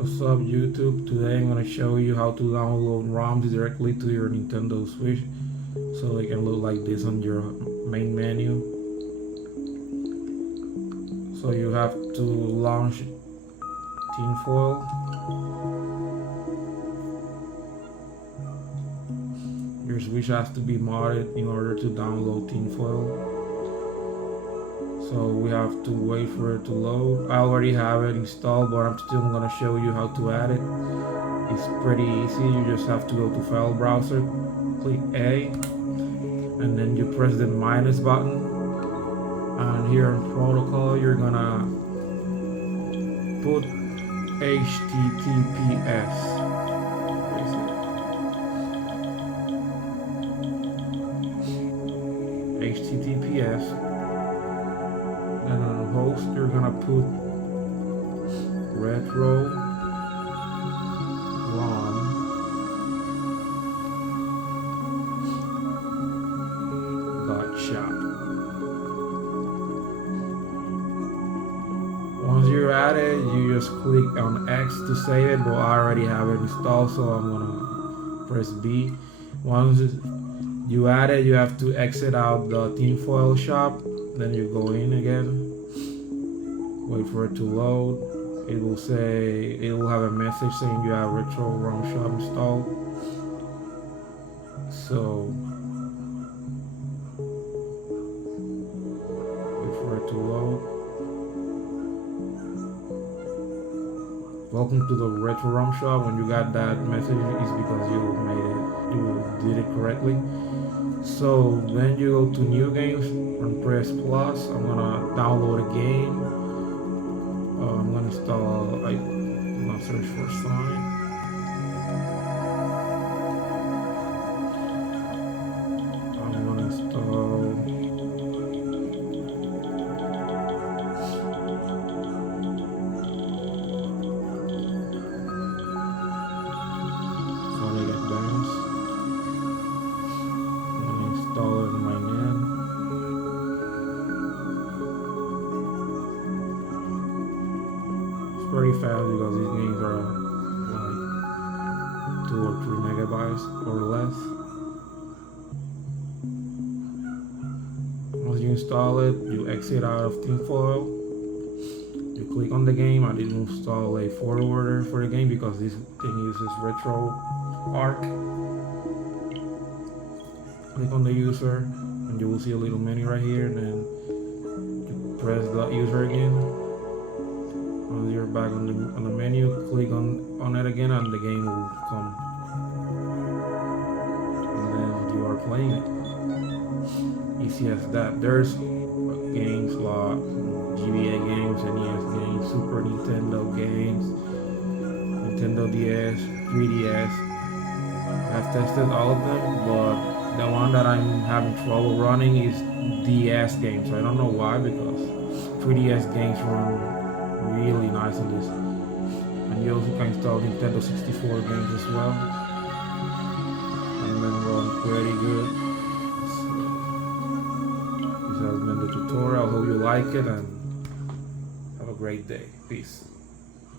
What's up YouTube? Today I'm going to show you how to download ROMs directly to your Nintendo Switch so they can look like this on your main menu. So you have to launch Tinfoil. Your Switch has to be modded in order to download Tinfoil. So we have to wait for it to load. I already have it installed, but I'm still going to show you how to add it. It's pretty easy. You just have to go to File Browser, click A, and then you press the minus button. And here in Protocol, you're gonna put HTTPS. HTTPS. And on host, you're gonna put retrorom.shop. Once you're at it, you just click on X to save it, but I already have it installed, so I'm gonna press B. Once you add it, you have to exit out the Tinfoil shop. Then you go in again, wait for it to load. It will have a message saying you have retrorom.shop installed. So wait for it to load. Welcome to the retrorom shop. When you got that message, it's because you did it correctly. So then you go to new games and press plus. I'm gonna download a game. I'm gonna install. I'm gonna search for Sign. I'm gonna install. Sonic Advance. Install it in my NAND. It's pretty fast because these games are like 2 or 3 megabytes or less. Once you install it, you exit out of Tinfoil. You click on the game. I didn't install a forwarder for the game because this thing uses RetroArch. Click on the user and you will see a little menu right here, and then you press the user again. Once you're back on the menu, click on it again and the game will come, and then you are playing it. Easy as that. There's games like GBA games, NES games, Super Nintendo games, Nintendo DS, 3DS. I've tested all of them, but the one that I'm having trouble running is DS games. So I don't know why, because 3DS games run really nice on this. And you also can install Nintendo 64 games as well. And then run pretty good. So this has been the tutorial. I hope you like it and have a great day. Peace.